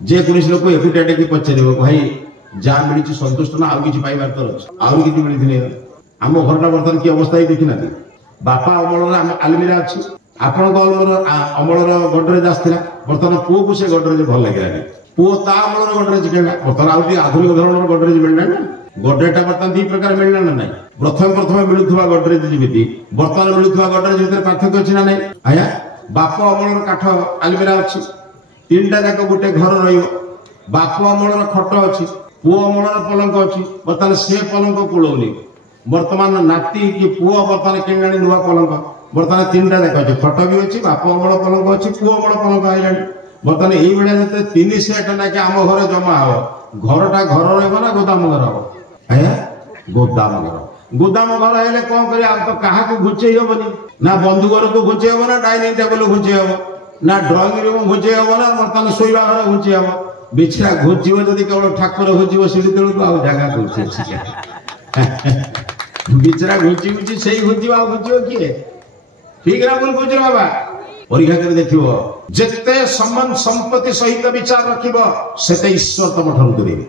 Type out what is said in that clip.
जेकोसी लोक एकुटिया टेकी पचार भाई जहाँ मिली सन्तुष्ट ना आउ कि पाइबार तर आउ कि मिली आम घरटा बर्तमान की अवस्था ही देखी ना बापा अमल आलमीरा अच्छी आपण अमलर गडरेज आसाला बर्तमान पुओ को से गडरेज भल लगे पुओ ता अमलर गडरेज कहला बर्तमान आउ आधुनिक धरण गडरेज मिलना ना गडरेज बर्तमान दी प्रकार मिलना ना ना प्रथम प्रथम मिलुवा गडरेज जमी बर्तमान मिलुवा गडरेज भितर पार्थक्य अच्छी ना ना आया बाप अमलर काठ आलमीरा अच्छी तीनटा जाक गोटे घर बाप अमलर खट अच्छी पुओ अमलर पलंक अच्छी बर्तमान से पलंक कूलौनी बर्तमान नाती कि पुओ बर्तमान किणी नुआ पलंक बर्तमान तीनटा जाक अच्छे खट भी अच्छी बाप अमल पलंक अच्छी पुओ अमल पलंक आईला बर्तमान यही भाया जो 3 सेट ना आम घर जमा हम घरटा घर रहा गोदाम घर हम आया गोदाम घर हेले कौन कर तो क्या घुचे हेनी ना बंधु घर को घुचे हम ना डाइनिंग टेबल घुचे हम ना ड्रॉइंग रूम घुचे हम ना बर्तमान शोवा घर घुचे हम बिछड़ा घुचब जदि केवल ठाकुर घुचब सीढ़ी तेलू आ जगह बिछड़ा घुची घुची से घुचब आ घुचब किए ठीक ना बोल घुचे बाबा परीक्षा कर देखियो जिते सम्मान संपत्ति सहित विचार रखिबो सेते ईश्वर तुम ठाରୁ दूरेबे।